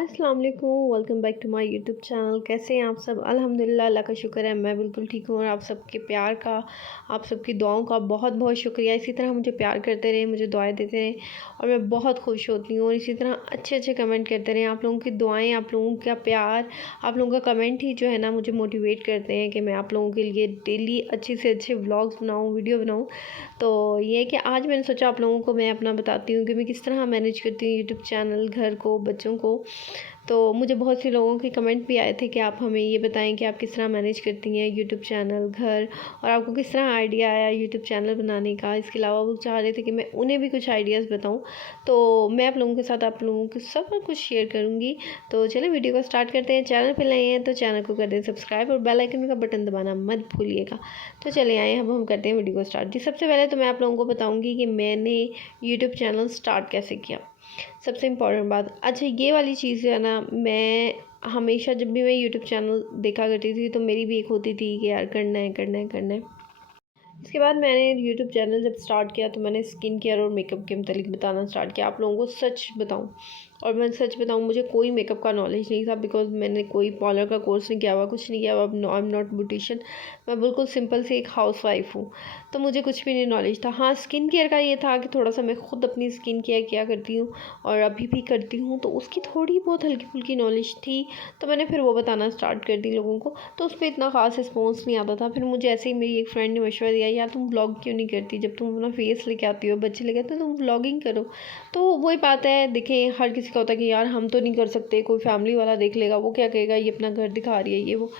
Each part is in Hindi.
अस्सलाम वालेकुम, welcome back to my YouTube channel. कैसे हैं आप सब? अल्हम्दुलिल्लाह, अल्लाह का शुक्र है, मैं बिल्कुल ठीक हूँ। और आप सबके प्यार का, आप सबकी दुआओं का बहुत बहुत शुक्रिया। इसी तरह मुझे प्यार करते रहें, मुझे दुआएं देते रहें और मैं बहुत खुश होती हूँ। और इसी तरह अच्छे अच्छे कमेंट करते रहें। आप लोगों की दुआएं, आप लोगों का प्यार, आप लोगों का कमेंट ही जो है ना मुझे मोटिवेट करते हैं कि मैं आप लोगों के लिए डेली अच्छे से अच्छे व्लॉग्स बनाऊँ, वीडियो बनाऊँ। तो ये है कि आज मैंने सोचा आप लोगों को मैं अपना बताती हूँ कि मैं किस तरह मैनेज करती हूँ यूट्यूब चैनल, घर को, बच्चों को। तो मुझे बहुत से लोगों के कमेंट भी आए थे कि आप हमें ये बताएं कि आप किस तरह मैनेज करती हैं यूट्यूब चैनल, घर, और आपको किस तरह आइडिया आया यूट्यूब चैनल बनाने का। इसके अलावा वो चाह रहे थे कि मैं उन्हें भी कुछ आइडियाज़ बताऊं। तो मैं आप लोगों के साथ, आप लोगों के सब कुछ शेयर करूंगी। तो चलिए वीडियो को स्टार्ट करते हैं। चैनल पर नए हैं तो चैनल को कर दें सब्सक्राइब और बेल आइकन का बटन दबाना मत भूलिएगा। तो चलिए आए, अब हम करते हैं वीडियो को स्टार्ट। जी, सबसे पहले तो मैं आप लोगों को बताऊँगी कि मैंने यूट्यूब चैनल स्टार्ट कैसे किया। सबसे इम्पॉर्टेंट बात, अच्छा ये वाली चीज़ है ना, मैं हमेशा जब भी मैं यूट्यूब चैनल देखा करती थी तो मेरी भी एक होती थी कि यार करना है, करना है, करना है। इसके बाद मैंने यूट्यूब चैनल जब स्टार्ट किया तो मैंने स्किन केयर और मेकअप के मतलब बताना स्टार्ट किया। आप लोगों को सच बताऊं, और मैं सच बताऊं, मुझे कोई मेकअप का नॉलेज नहीं था, बिकॉज मैंने कोई पार्लर का कोर्स नहीं किया हुआ, कुछ नहीं किया हुआ। आई एम नॉट ब्यूटिशियन, मैं बिल्कुल सिंपल से एक हाउस वाइफ हूँ। तो मुझे कुछ भी नहीं नॉलेज था। हाँ, स्किन केयर का ये था कि थोड़ा सा मैं खुद अपनी स्किन केयर किया करती हूँ और अभी भी करती हूँ, तो उसकी थोड़ी बहुत हल्की फुल्की नॉलेज थी। तो मैंने फिर वो बताना स्टार्ट कर दी लोगों को। तो उस पर इतना खास रिस्पॉन्स नहीं आता था। फिर मुझे ऐसे ही मेरी एक फ्रेंड ने मशवरा दिया, यार तुम ब्लॉग क्यों नहीं करती, जब तुम अपना फेस लेके आती हो, बच्चे लेके आते हो, तुम ब्लॉगिंग करो। तो वही बात है, देखें हर किसी का होता है कि यार हम तो नहीं कर सकते, कोई फैमिली वाला देख लेगा, वो क्या कहेगा, ये अपना घर दिखा रही है, ये वो।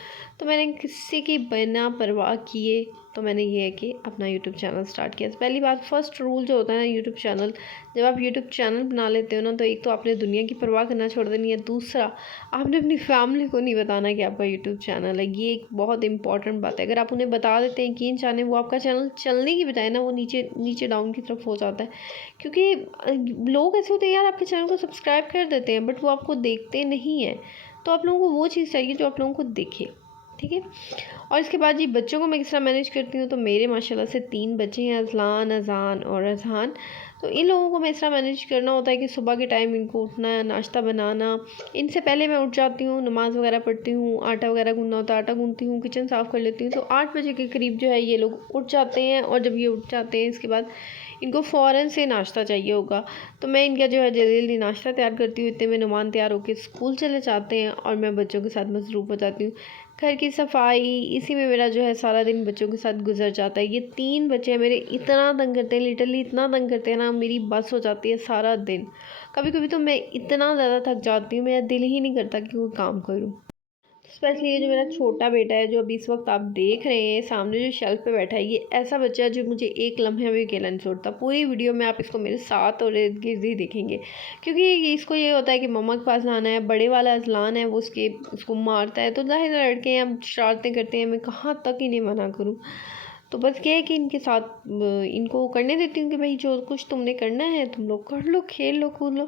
तो मैंने किसी की बिना परवाह किए तो मैंने ये है कि अपना यूट्यूब चैनल स्टार्ट किया। पहली बात, फर्स्ट रूल जो होता है ना यूट्यूब चैनल, जब आप यूट्यूब चैनल बना लेते हो ना, तो एक तो आपने दुनिया की परवाह करना छोड़ देनी है। दूसरा, आपने अपनी फैमिली को नहीं बताना कि आपका यूट्यूब चैनल है। ये एक बहुत इंपॉर्टेंट बात है। अगर आप उन्हें बता देते हैं कि इन चाहने, वो आपका चैनल चलने की बजाय ना वो नीचे नीचे डाउन की तरफ हो जाता है। क्योंकि लोग ऐसे होते हैं यार, आपके चैनल को सब्सक्राइब कर देते हैं बट वो आपको देखते नहीं हैं। तो आप लोगों को वो चीज़ चाहिए जो आप लोगों को दिखे, ठीक है। और इसके बाद ये बच्चों को मैं किस तरह मैनेज करती हूँ, तो मेरे माशाल्लाह से 3 बच्चे हैं, अज़लान, अज़ान और अज़हान। तो इन लोगों को मैं इस तरह मैनेज करना होता है कि सुबह के टाइम इनको उठना, नाश्ता बनाना, इनसे पहले मैं उठ जाती हूँ, नमाज़ वगैरह पढ़ती हूँ, आटा वगैरह गूँधना होता है, आटा गूँधती हूँ, किचन साफ़ कर लेती हूँ। तो 8 बजे के करीब जो है ये लोग उठ जाते हैं। और जब ये उठ जाते हैं इसके बाद इनको फ़ौरन से नाश्ता चाहिए होगा। तो मैं इनका जो है जल्दी जल्दी नाश्ता तैयार करती हूँ। इतने में नुमान तैयार होकर स्कूल चले जाते हैं और मैं बच्चों के साथ मसरूफ़ हो जाती हूँ। घर की सफाई, इसी में मेरा जो है सारा दिन बच्चों के साथ गुजर जाता है। ये 3 बच्चे हैं मेरे, इतना तंग करते हैं, लिटरली इतना तंग करते हैं ना, मेरी बस हो जाती है सारा दिन। कभी कभी तो मैं इतना ज़्यादा थक जाती हूँ, मेरा दिल ही नहीं करता कि कोई काम करूँ। स्पेशली ये जो मेरा छोटा बेटा है, जो अभी इस वक्त आप देख रहे हैं सामने जो शेल्फ पे बैठा है, ये ऐसा बच्चा है जो मुझे एक लम्हे भी अकेला नहीं छोड़ता। पूरी वीडियो में आप इसको मेरे साथ और इर्द गिर्द ही देखेंगे, क्योंकि इसको ये होता है कि मम्मा के पास आना है। बड़े वाला अज़लान है, वो उसको मारता है। तो ज़ाहिर लड़के हैं, हम शरारतें करते हैं, मैं कहाँ तक इन्हें मना करूँ। तो बस ये है कि इनके साथ इनको करने देती हूँ कि भाई जो कुछ तुमने करना है तुम लोग कर लो, खेल लो, कूद लो।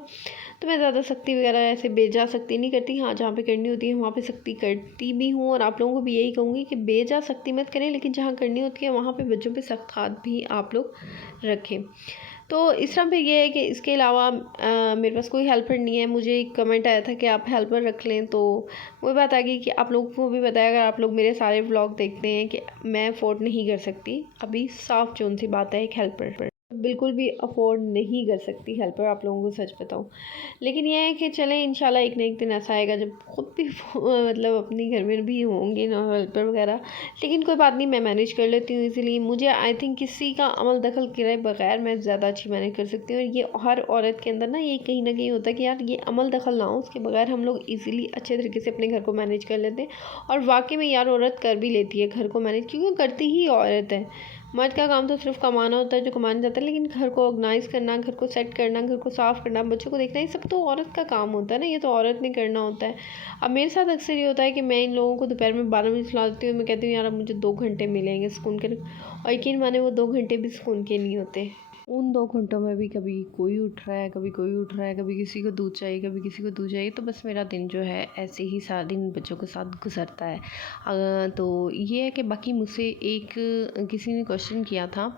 तो मैं ज़्यादा सख्ती वगैरह ऐसे बेजा सख्ती नहीं करती। हाँ, जहाँ पे करनी होती है वहाँ पे सख्ती करती भी हूँ। और आप लोगों को भी यही कहूँगी कि बेजा सख्ती मत करें, लेकिन जहाँ करनी होती है वहाँ पे बच्चों पे सख्त हाथ भी आप लोग रखें। तो इस तरह पे ये है कि इसके अलावा मेरे पास कोई हेल्पर नहीं है। मुझे एक कमेंट आया था कि आप हेल्पर रख लें, तो वही बात आ गई कि आप लोगों को भी बताया, अगर आप लोग मेरे सारे व्लॉग देखते हैं, कि मैं अफोर्ड नहीं कर सकती अभी, साफ जौन सी बात है, एक हेल्पर पर बिल्कुल भी अफोर्ड नहीं कर सकती हेल्पर, आप लोगों को सच बताऊं। लेकिन यह है कि चलें, इंशाल्लाह एक ना एक दिन ऐसा आएगा जब खुद भी मतलब अपने घर में भी होंगे ना हेल्पर वगैरह। लेकिन कोई बात नहीं, मैं मैनेज कर लेती हूँ इजीली। मुझे आई थिंक किसी का अमल दखल करे बगैर मैं ज़्यादा अच्छी मैनेज कर सकती हूँ। और ये हर औरत के अंदर ना ये कहीं ना कहीं होता है कि यार ये अमल दखल ना हो, उसके बगैर हम लोग ईज़िली अच्छे तरीके से अपने घर को मैनेज कर लेते हैं। और वाकई में यार औरत कर भी लेती है घर को मैनेज, क्योंकि करती ही औरत है। मर्द का काम तो सिर्फ कमाना होता है, जो कमाने जाता है, लेकिन घर को ऑर्गेनाइज़ करना, घर को सेट करना, घर को साफ़ करना, बच्चों को देखना, ये सब तो औरत का काम होता है ना, ये तो औरत ने करना होता है। अब मेरे साथ अक्सर ये होता है कि मैं इन लोगों को दोपहर में 12 बजे सुला देती हूँ। मैं कहती हूँ यार अब मुझे 2 घंटे मिलेंगे सुकून के, और यकीन माने वो 2 घंटे भी सुकून के नहीं होते। उन 2 घंटों में भी कभी कोई उठ रहा है, कभी कोई उठ रहा है, कभी किसी को दूध चाहिए, कभी किसी को दूध चाहिए। तो बस मेरा दिन जो है ऐसे ही सारा दिन बच्चों के साथ गुजरता है। तो ये है कि बाकी मुझसे एक किसी ने क्वेश्चन किया था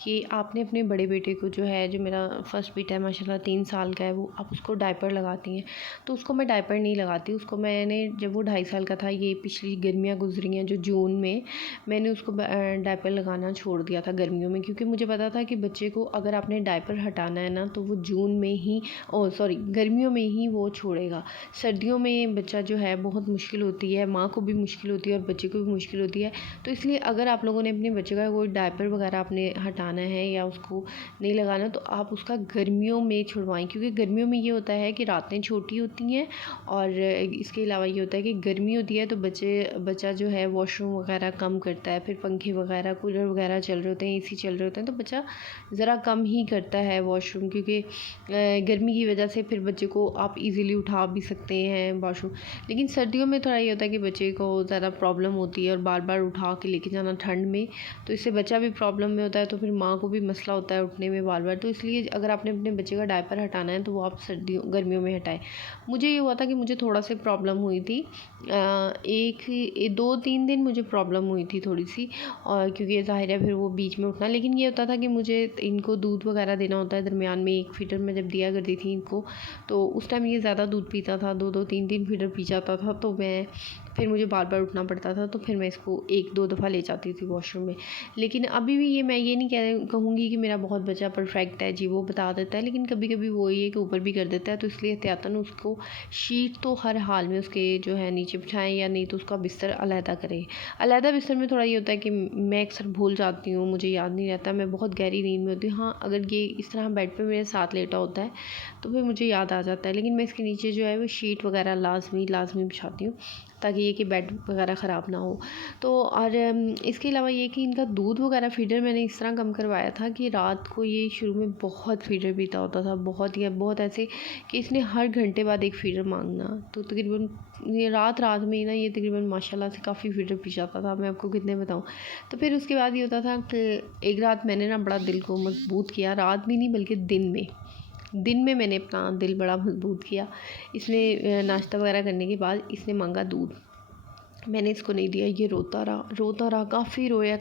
कि आपने अपने बड़े बेटे को जो है, जो मेरा फर्स्ट बेटा है माशाल्लाह 3 साल का है, वो आप उसको डायपर लगाती हैं, तो उसको मैं डायपर नहीं लगाती। उसको मैंने जब वो 2.5 साल का था, ये पिछली गर्मियाँ गुजरी हैं जो जून में, मैंने उसको डायपर लगाना छोड़ दिया था गर्मियों में, क्योंकि मुझे पता था कि बच्चे को अगर आपने डायपर हटाना है ना तो वो जून में ही गर्मियों में ही वो छोड़ेगा। सर्दियों में बच्चा जो है बहुत मुश्किल होती है, माँ को भी मुश्किल होती है और बच्चे को भी मुश्किल होती है। तो इसलिए अगर आप लोगों ने अपने बच्चे का कोई डायपर वगैरह आपने हटाना है या उसको नहीं लगाना, तो आप उसका गर्मियों में छुड़वाएं, क्योंकि गर्मियों में ये होता है कि रातें छोटी होती हैं और इसके अलावा ये होता है कि गर्मी होती है तो बच्चा जो है वॉशरूम वगैरह कम करता है, फिर पंखे वगैरह कूलर वगैरह चल रहे होते हैं, एसी चल रहे होते हैं, तो बच्चा ज़रा कम ही करता है वॉशरूम, क्योंकि गर्मी की वजह से फिर बच्चे को आप इजीली उठा भी सकते हैं वॉशरूम। लेकिन सर्दियों में थोड़ा ये होता है कि बच्चे को ज़्यादा प्रॉब्लम होती है और बार बार उठा के लेके जाना ठंड में, तो इससे बच्चा भी प्रॉब्लम में होता है, तो फिर माँ को भी मसला होता है उठने में बार बार। तो इसलिए अगर आपने अपने बच्चे का डायपर हटाना है तो वो आप गर्मियों में हटाएं। मुझे ये हुआ था कि मुझे थोड़ा सा प्रॉब्लम हुई थी, 2-3 दिन मुझे प्रॉब्लम हुई थी थोड़ी सी, और क्योंकि ज़ाहिर है फिर वो बीच में उठना। लेकिन ये होता था कि मुझे इनको दूध वगैरह देना होता है दरमियान में, एक फीडर में जब दिया करती थी इनको, तो उस टाइम ये ज़्यादा दूध पीता था, 2-2 3-3 फीडर पी जाता था, तो फिर मुझे बार बार उठना पड़ता था, तो फिर मैं इसको 1-2 दफ़ा ले जाती थी वॉशरूम में। लेकिन अभी भी मैं ये नहीं कहूँगी कि मेरा बहुत बच्चा परफेक्ट है जी, वो बता देता है, लेकिन कभी कभी वो ये कि ऊपर भी कर देता है, तो इसलिए एहतियातन उसको शीट तो हर हाल में उसके जो है नीचे बिछाएं, या नहीं तो उसका बिस्तर अलहदा करें। अलहदा बिस्तर में थोड़ा ये होता है कि मैं अक्सर भूल जाती हूँ, मुझे याद नहीं रहता, मैं बहुत गहरी नींद में होती हूँ। हाँ, अगर ये इस तरह बेड पे मेरे साथ लेटा होता है तो फिर मुझे याद आ जाता है, लेकिन मैं इसके नीचे जो है वो शीट वगैरह लाजमी बिछाती हूँ, ताकि ये कि बेड वगैरह ख़राब ना हो। तो और इसके अलावा ये कि इनका दूध वगैरह फीडर मैंने इस तरह कम करवाया था कि रात को ये शुरू में बहुत फीडर पीता होता था, बहुत ऐसे कि इसने हर घंटे बाद एक फीडर मांगना, तो तकरीबन ये रात में ही ना ये तकरीबन माशाल्लाह से काफ़ी फीडर पी जाता था, मैं आपको कितने बताऊँ। तो फिर उसके बाद ये होता था कि एक रात मैंने ना बड़ा दिल को मजबूत किया, रात भी नहीं बल्कि दिन में मैंने अपना दिल बड़ा मजबूत किया। इसने नाश्ता वगैरह करने के बाद इसने मांगा दूध, मैंने इसको नहीं दिया, ये रोता रहा, काफ़ी रोया,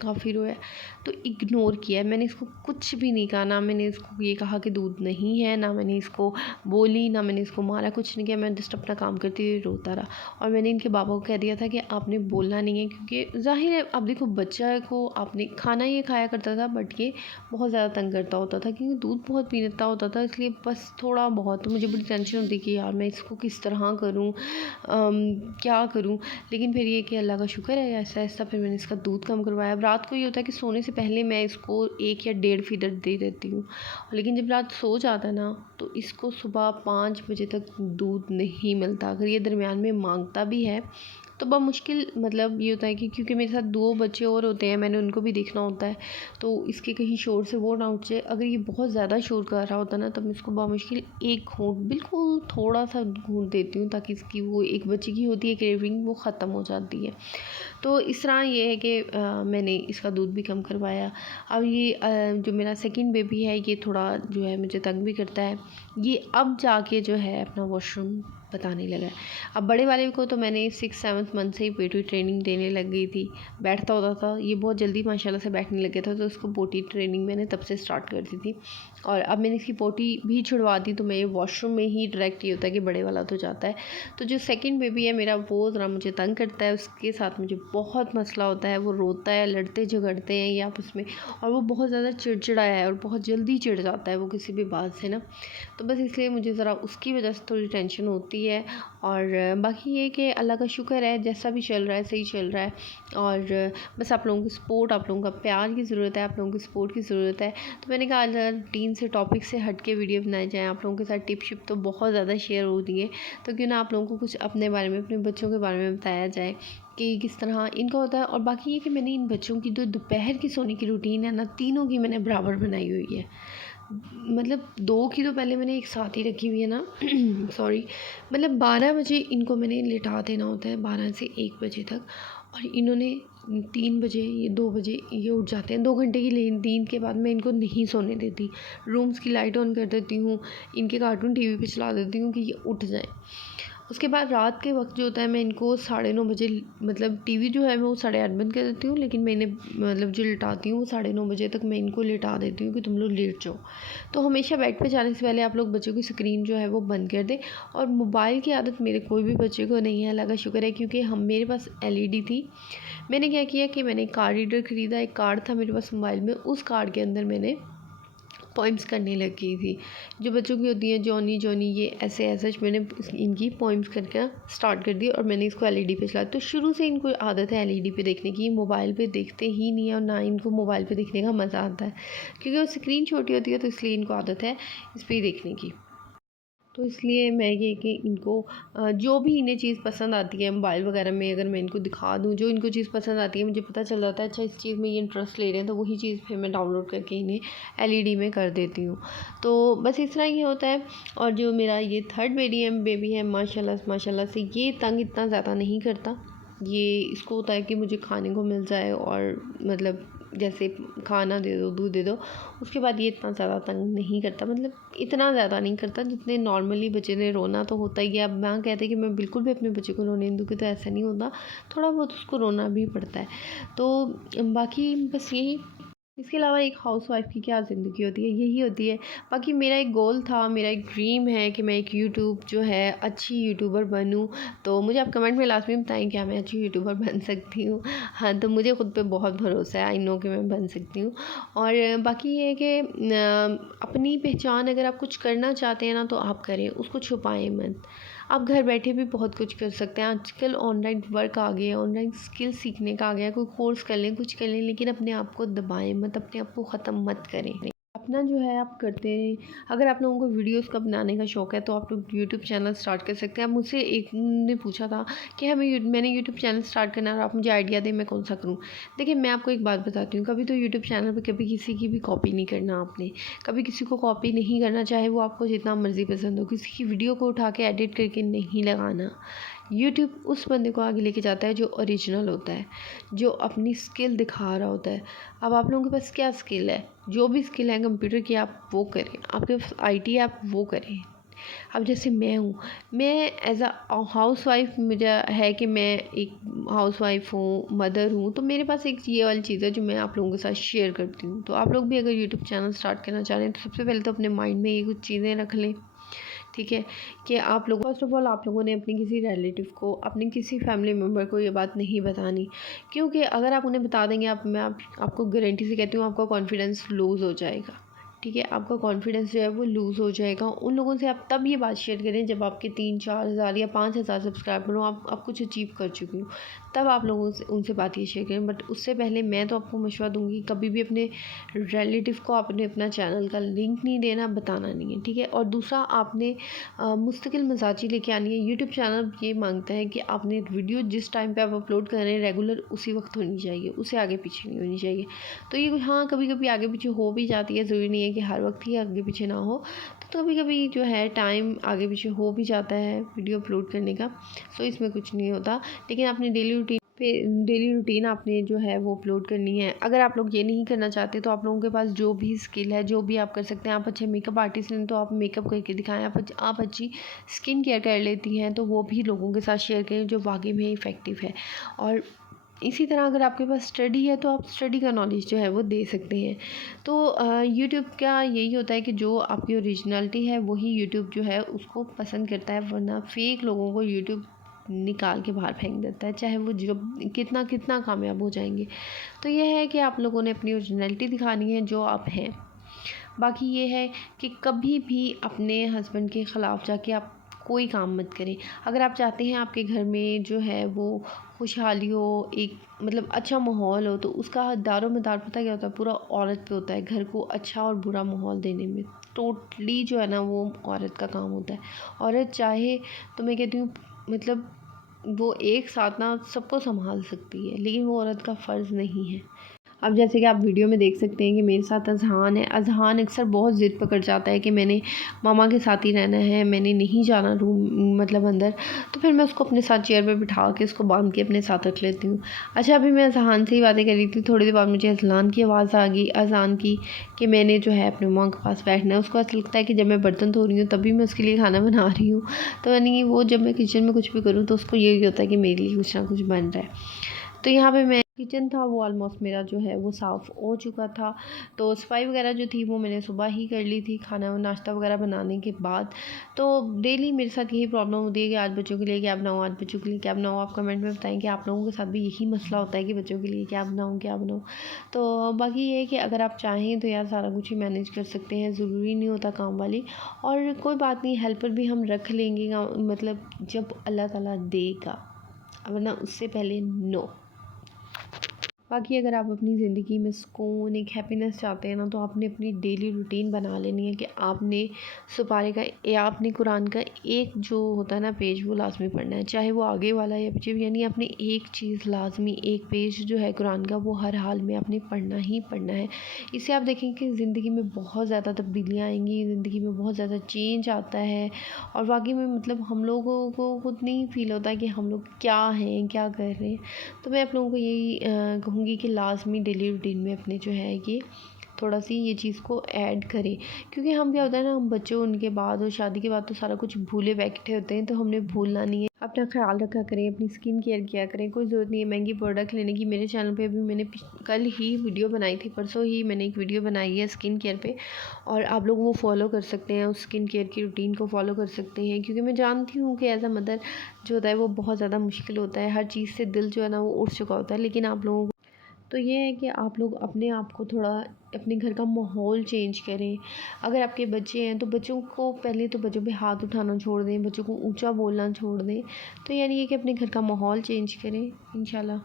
तो इग्नोर किया। मैंने इसको कुछ भी नहीं कहा, ना मैंने इसको ये कहा कि दूध नहीं है, ना मैंने इसको बोली, ना मैंने इसको मारा, कुछ नहीं किया। मैं जस्ट अपना काम करती हुई रोता रहा, और मैंने इनके बाबा को कह दिया था कि आपने बोलना नहीं है, क्योंकि ज़ाहिर है अब देखो बच्चा को आपने खाना ये खाया करता था, बट ये बहुत ज़्यादा तंग करता होता था, क्योंकि दूध बहुत पीता होता था, इसलिए बस थोड़ा बहुत तो मुझे बड़ी टेंशन होती कि यार मैं इसको किस तरह करूँ, क्या करूँ। लेकिन फिर ये कि अल्लाह का शुक्र है, ऐसा फिर मैंने इसका दूध कम करवाया। अब रात को ये होता है कि सोने से पहले मैं इसको 1 या 1.5 फीडर दे देती हूँ, लेकिन जब रात सो जाता है ना तो इसको सुबह 5 बजे तक दूध नहीं मिलता। अगर ये दरमियान में मांगता भी है तो बहुत मुश्किल, मतलब ये होता है कि क्योंकि मेरे साथ 2 बच्चे और होते हैं, मैंने उनको भी देखना होता है, तो इसके कहीं शोर से वो ना उठ जाए। अगर ये बहुत ज़्यादा शोर कर रहा होता ना, तब मैं इसको बहुत मुश्किल 1 घूंट, बिल्कुल थोड़ा सा घूंट देती हूँ, ताकि इसकी वो एक बच्चे की होती है क्रेविंग, वो ख़त्म हो जाती है। तो इस तरह ये है कि मैंने इसका दूध भी कम करवाया। अब ये जो मेरा सेकंड बेबी है, ये थोड़ा जो है मुझे तंग भी करता है। ये अब जाके जो है अपना वॉशरूम बताने लगा है। अब बड़े वाले को तो मैंने 6-7 मंथ से ही पोटी ट्रेनिंग देने लग गई थी। बैठता होता था, ये बहुत जल्दी माशाल्लाह से बैठने लग गया था, तो उसको पोटी ट्रेनिंग मैंने तब से स्टार्ट कर दी थी। और अब मैंने इसकी पोटी भी छुड़वा दी, तो मैं वॉशरूम में ही डायरेक्ट ये होता है कि बड़े वाला तो जाता है। तो जो सेकंड बेबी है मेरा, वो ज़रा मुझे तंग करता है, उसके साथ मुझे बहुत मसला होता है। वो रोता है, लड़ते झगड़ते हैं ये आपस में, और वो बहुत ज़्यादा चिड़चिड़ाया है और बहुत जल्दी चिढ़ जाता है वो किसी भी बात से ना। तो बस इसलिए मुझे ज़रा उसकी वजह से थोड़ी टेंशन होती है। और बाकी ये कि अल्लाह का शुक्र है, जैसा भी चल रहा है सही चल रहा है। और बस आप लोगों की सपोर्ट, आप लोगों का प्यार की ज़रूरत है, आप लोगों की सपोर्ट की ज़रूरत है। तो मैंने कहा अगर रूटीन से, टॉपिक से हट के वीडियो बनाए जाएँ, आप लोगों के साथ टिप शिप तो बहुत ज़्यादा शेयर होती है, तो क्यों ना आप लोगों को कुछ अपने बारे में, अपने बच्चों के बारे में बताया जाए कि किस तरह इनका होता है। और बाकी ये कि मैंने इन बच्चों की जो दोपहर की सोने की रूटीन है ना, तीनों की मैंने बराबर बनाई हुई है। मतलब 2 की तो पहले मैंने एक साथ ही रखी हुई है ना सॉरी, मतलब 12 बजे इनको मैंने लिटा देना होता है, 12 से 1 बजे तक। और इन्होंने 3 बजे, ये 2 बजे ये उठ जाते हैं। 2 घंटे की नींद के बाद मैं इनको नहीं सोने देती, रूम्स की लाइट ऑन कर देती हूँ, इनके कार्टून टीवी पे चला देती हूँ कि ये उठ जाएँ। उसके बाद रात के वक्त जो होता है मैं इनको 9:30 बजे, मतलब टीवी जो है मैं वो 8:30 बंद कर देती हूँ, लेकिन मैं इन्हें मतलब जो लिटाती हूँ 9:30 बजे तक मैं इनको लिटा देती हूँ कि तुम लोग लेट जाओ। तो हमेशा बेड पे जाने से पहले आप लोग बच्चों की स्क्रीन जो है वो बंद कर दें। और मोबाइल की आदत मेरे कोई भी बच्चे को नहीं है, अल्लाह का शुक्र है, क्योंकि मेरे पास LED थी। मैंने क्या किया कि मैंने एक कार्ड रीडर ख़रीदा, एक कार्ड था मेरे पास मोबाइल में, उस कार्ड के अंदर मैंने पोइम्स करने लग गई थी, जो बच्चों की होती हैं, जॉनी जॉनी ये ऐसे ऐसे मैंने इनकी पोइम्स करके स्टार्ट कर दी और मैंने इसको LED पे चलाया। तो शुरू से इनको आदत है LED पे देखने की, मोबाइल पे देखते ही नहीं है और ना इनको मोबाइल पे देखने का मज़ा आता है, क्योंकि वो स्क्रीन छोटी होती है, तो इसलिए इनको आदत है इस पर ही देखने की। तो इसलिए मैं ये कि इनको जो भी इन्हें चीज़ पसंद आती है मोबाइल वगैरह में, अगर मैं इनको दिखा दूँ जो इनको चीज़ पसंद आती है, मुझे पता चल जाता है अच्छा इस चीज़ में ये इंटरेस्ट ले रहे हैं, तो वही चीज़ फिर मैं डाउनलोड करके इन्हें LED में कर देती हूँ। तो बस इस तरह ही होता है। और जो मेरा ये थर्ड बेबी है माशाल्लाह माशाल्लाह से, ये तंग इतना ज़्यादा नहीं करता। ये इसको होता है कि मुझे खाने को मिल जाए, और मतलब जैसे खाना दे दो, दूध दे दो, उसके बाद ये इतना ज़्यादा तंग नहीं करता, मतलब इतना ज़्यादा नहीं करता जितने नॉर्मली बच्चे ने रोना तो होता ही है। अब माँ कहते हैं कि मैं बिल्कुल भी अपने बच्चे को रोने नहीं दूँगी, तो ऐसा नहीं होता, थोड़ा बहुत उसको रोना भी पड़ता है। तो बाकी बस यही, इसके अलावा एक हाउसवाइफ़ की क्या ज़िंदगी होती है, यही होती है। बाकी मेरा एक गोल था, मेरा एक ड्रीम है कि मैं एक यूट्यूब जो है अच्छी यूट्यूबर बनूँ। तो मुझे आप कमेंट में लास्ट में बताएँ क्या मैं अच्छी यूट्यूबर बन सकती हूँ? हाँ, तो मुझे खुद पे बहुत भरोसा है, आई नो कि मैं बन सकती हूँ। और बाकी ये है कि अपनी पहचान अगर आप कुछ करना चाहते हैं ना, तो आप करें, उसको छुपाएँ मत। आप घर बैठे भी बहुत कुछ कर सकते हैं। आजकल ऑनलाइन वर्क आ गया है, ऑनलाइन स्किल सीखने का आ गया है, कोई कोर्स कर लें, कुछ कर लें, लेकिन अपने आप को दबाएँ मत, अपने आप को ख़त्म मत करें। अपना जो है आप करते रहें। अगर आप लोगों को वीडियोस का बनाने का शौक़ है, तो आप लोग यूट्यूब चैनल स्टार्ट कर सकते हैं। अब मुझसे एक ने पूछा था कि मैंने यूट्यूब चैनल स्टार्ट करना है और आप मुझे आइडिया दें मैं कौन सा करूँ। देखिए, मैं आपको एक बात बताती हूँ, कभी तो यूट्यूब चैनल पे कभी किसी की भी कॉपी नहीं करना आपने, कभी किसी को कॉपी नहीं करना, चाहे वो आपको जितना मर्ज़ी पसंद हो। किसी की वीडियो को उठा के एडिट करके नहीं लगाना। यूट्यूब उस बंदे को आगे लेके जाता है जो ओरिजिनल होता है, जो अपनी स्किल दिखा रहा होता है। अब आप लोगों के पास क्या स्किल है? जो भी स्किल है कंप्यूटर की, आप वो करें। आपके पास IT है, आप वो करें। अब जैसे मैं हूँ, मैं एज़ अ हाउसवाइफ़ मुझे है कि मैं एक हाउसवाइफ़ हूँ, मदर हूँ, तो मेरे पास एक ये वाली चीज़ है जो मैं आप लोगों के साथ शेयर करती हूँ। तो आप लोग भी अगर यूट्यूब चैनल स्टार्ट करना चाह रहे हैं, तो सबसे पहले तो अपने माइंड में ये कुछ चीज़ें रख लें, ठीक है? कि आप लोग फर्स्ट ऑफ़ ऑल आप लोगों ने अपने किसी रिलेटिव को, अपने किसी फैमिली मेम्बर को ये बात नहीं बतानी, क्योंकि अगर आप उन्हें बता देंगे, मैं आपको गारंटी से कहती हूँ, आपका कॉन्फिडेंस लूज़ हो जाएगा, ठीक है? आपका कॉन्फिडेंस जो है वो लूज़ हो जाएगा। उन लोगों से आप तब ये बात शेयर करें जब आपके 3-4 हज़ार या 5,000 सब्सक्राइबर हो, आप कुछ अचीव कर चुकी हो, तब आप लोगों से उनसे बात ये शेयर करें। बट उससे पहले मैं तो आपको मशवरा दूँगी, कभी भी अपने रिलेटिव को आपने अपना चैनल का लिंक नहीं देना, बताना नहीं है, ठीक है? और दूसरा, आपने मुस्तकिल मिजाजी लेके आनी है। यूट्यूब चैनल ये मांगता है कि आपने वीडियो जिस टाइम पे आप अपलोड कर रहे हैं रेगुलर उसी वक्त होनी चाहिए, उससे आगे पीछे नहीं होनी चाहिए। तो ये हाँ, कभी-कभी आगे पीछे हो भी जाती है, ज़रूरी नहीं है कि हर वक्त ही आगे पीछे ना हो। तो कभी-कभी जो है टाइम आगे पीछे हो भी जाता है वीडियो अपलोड करने का, तो इसमें कुछ नहीं होता। लेकिन अपनी डेली रूटीन आपने जो है वो अपलोड करनी है। अगर आप लोग ये नहीं करना चाहते, तो आप लोगों के पास जो भी स्किल है, जो भी आप कर सकते हैं, आप अच्छे मेकअप आर्टिस्ट हैं तो आप मेकअप करके दिखाएँ, आप अच्छी स्किन केयर कर लेती हैं तो वो भी लोगों के साथ शेयर करें, जो वाक़ई में इफ़ेक्टिव है। और इसी तरह अगर आपके पास स्टडी है, तो आप स्टडी का नॉलेज जो है वो दे सकते हैं। तो यूट्यूब का यही होता है कि जो आपकी ओरिजिनलिटी है वही यूट्यूब जो है उसको पसंद करता है, वरना फ़ेक लोगों को यूट्यूब निकाल के बाहर फेंक देता है, चाहे वो जो कितना कितना कामयाब हो जाएंगे। तो ये है कि आप लोगों ने अपनी ओरिजिनलिटी दिखानी है, जो आप हैं। बाकी ये है कि कभी भी अपने हस्बैंड के ख़िलाफ़ जाके आप कोई काम मत करें। अगर आप चाहते हैं आपके घर में जो है वो खुशहाली हो, एक मतलब अच्छा माहौल हो, तो उसका दारोमदार पता क्या होता है? पूरा औरत पे होता है, घर को अच्छा और बुरा माहौल देने में। टोटली जो है ना वो औरत का काम होता है। औरत चाहे, तो मैं कहती हूँ, मतलब वो एक साथ ना सबको सँभाल सकती है, लेकिन वो औरत का फ़र्ज़ नहीं है। अब जैसे कि आप वीडियो में देख सकते हैं कि मेरे साथ अज़हान है। अज़हान अक्सर बहुत ज़िद पकड़ जाता है कि मैंने मामा के साथ ही रहना है, मैंने नहीं जाना रूम मतलब अंदर। तो फिर मैं उसको अपने साथ चेयर पे बिठा के उसको बांध के अपने साथ रख लेती हूँ। अच्छा, अभी मैं अज़हान से ही बातें कर रही थी, थोड़ी देर बाद मुझे अज़लान की आवाज़ आ गई अज़ान की कि मैंने जो है अपने मामा के पास बैठना है। उसको ऐसा लगता है कि जब मैं बर्तन धो रही हूँ तभी मैं उसके लिए खाना बना रही हूँ। तो यानी वो जब मैं किचन में कुछ भी करूँ तो उसको यही होता है कि मेरे लिए कुछ ना कुछ बन रहा है। तो यहाँ पे मैं किचन था वो ऑलमोस्ट मेरा जो है वो साफ़ हो चुका था। तो सफाई वगैरह जो थी वो मैंने सुबह ही कर ली थी खाना नाश्ता वगैरह बनाने के बाद। तो डेली मेरे साथ यही प्रॉब्लम होती है कि आज बच्चों के लिए क्या बनाऊँ, आज बच्चों के लिए क्या बनाऊँ। आप कमेंट में बताएं कि आप लोगों के साथ भी यही मसला होता है कि बच्चों के लिए क्या बनाऊँ क्या बनाऊँ। तो बाकी ये है कि अगर आप चाहें तो यार सारा कुछ ही मैनेज कर सकते हैं, ज़रूरी नहीं होता काम वाली। और कोई बात नहीं, हेल्पर भी हम रख लेंगे मतलब जब अल्लाह ताला देगा, वरना उससे पहले नो। बाकी अगर आप अपनी ज़िंदगी में सुकून, एक हैप्पीनेस चाहते हैं ना, तो आपने अपनी डेली रूटीन बना लेनी है कि आपने सुपारे का या आपने कुरान का एक जो होता है ना पेज, वो लाज़मी पढ़ना है, चाहे वो आगे वाला या पीछे। यानी आपने एक चीज़ लाज़मी, एक पेज जो है कुरान का, वो हर हाल में आपने पढ़ना ही पढ़ना है। इससे आप देखेंगे कि ज़िंदगी में बहुत ज़्यादा तब्दीलियाँ आएंगी, ज़िंदगी में बहुत ज़्यादा चेंज आता है। और वाकई में मतलब हम लोगों को खुद नहीं फ़ील होता कि हम लोग क्या हैं, क्या कर रहे हैं। तो मैं आप लोगों को यही कहूँगी कि लाज़मी डेली रूटीन में अपने जो है ये थोड़ा सी ये चीज़ को ऐड करें। क्योंकि हम क्या होता है ना, हम बच्चों उनके बाद और शादी के बाद तो सारा कुछ भूले बैठे होते हैं। तो हमने भूलना नहीं है, अपना ख्याल रखा करें, अपनी स्किन केयर किया करें। कोई ज़रूरत नहीं है महंगी प्रोडक्ट लेने की। मेरे चैनल पे अभी मैंने कल ही वीडियो बनाई थी, परसों ही मैंने एक वीडियो बनाई है स्किन केयर पे, और आप लोग वो फॉलो कर सकते हैं, उस स्किन केयर की रूटीन को फॉलो कर सकते हैं। क्योंकि मैं जानती हूँ कि एज अ मदर जो होता है वो बहुत ज़्यादा मुश्किल होता है, हर चीज़ से दिल जो है ना वो उठ चुका होता है। लेकिन आप लोगों को तो ये है कि आप लोग अपने आप को थोड़ा, अपने घर का माहौल चेंज करें। अगर आपके बच्चे हैं तो बच्चों को पहले तो बच्चों पे हाथ उठाना छोड़ दें, बच्चों को ऊंचा बोलना छोड़ दें। तो यानी ये कि अपने घर का माहौल चेंज करें इंशाल्लाह।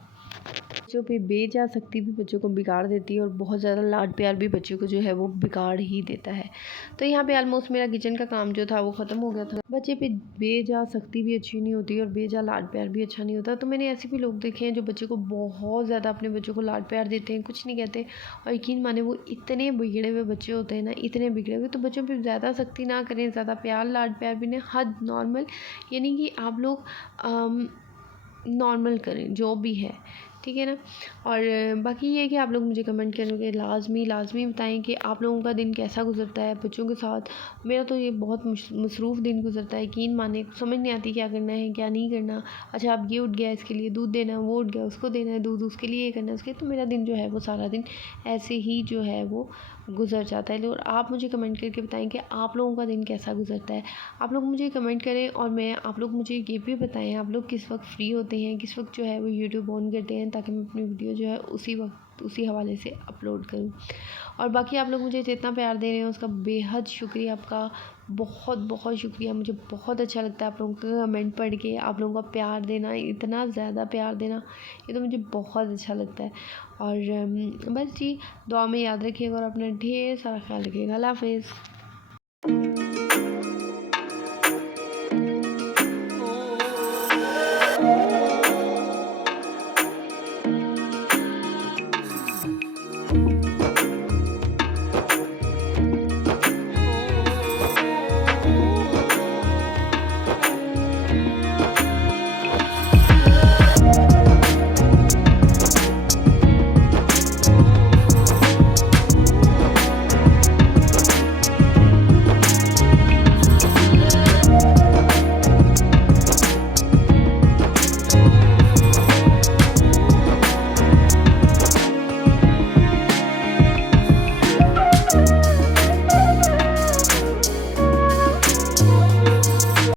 बच्चों पे बेजा भी बच्चों को बिगाड़ देती है, और बहुत ज़्यादा लाड प्यार भी बच्चों को जो है वो बिगाड़ ही देता है। तो यहाँ पे ऑलमोस्ट मेरा किचन का काम जो था वो ख़त्म हो गया था। बच्चे पे बेजा भी अच्छी नहीं होती और बेजा लाड प्यार भी अच्छा नहीं होता। तो मैंने ऐसे भी लोग देखे हैं जो बच्चे को बहुत ज़्यादा, अपने बच्चों को लाड प्यार देते हैं, कुछ नहीं कहते, और यकीन माने वो इतने बिगड़े हुए बच्चे होते हैं ना, इतने बिगड़े हुए। तो बच्चों पर ज़्यादा सख्ती ना करें, ज़्यादा प्यार लाड प्यार भी नहीं, हद नॉर्मल। यानी कि आप लोग नॉर्मल करें जो भी है, ठीक है ना। और बाकी ये है कि आप लोग मुझे कमेंट करके लाजमी बताएं कि आप लोगों का दिन कैसा गुजरता है बच्चों के साथ। मेरा तो ये बहुत मसरूफ़ दिन गुजरता है, यकीन माने समझ नहीं आती क्या करना है क्या नहीं करना। अच्छा, अब ये उठ गया इसके लिए दूध देना है, वो उठ गया उसको देना है दूध, उसके लिए ये करना है उसके। तो मेरा दिन जो है वो सारा दिन ऐसे ही जो है वो गुजर जाता है। और आप मुझे कमेंट करके बताएं कि आप लोगों का दिन कैसा गुजरता है। आप लोग मुझे कमेंट करें, और मैं आप लोग मुझे ये भी बताएं आप लोग किस वक्त फ्री होते हैं, किस वक्त जो है वो यूट्यूब ऑन करते हैं, ताकि मैं अपनी वीडियो जो है उसी वक्त उसी हवाले से अपलोड करूँ। और बाकी आप लोग मुझे जितना प्यार दे रहे हैं उसका बेहद शुक्रिया आपका, बहुत बहुत शुक्रिया। मुझे बहुत अच्छा लगता है आप लोगों का कमेंट पढ़ के, आप लोगों का प्यार देना, इतना ज़्यादा प्यार देना, ये तो मुझे बहुत अच्छा लगता है। और बस जी, दुआ में याद रखिएगा और अपना ढेर सारा ख्याल रखिएगा। अल्लाह हाफ़िज़।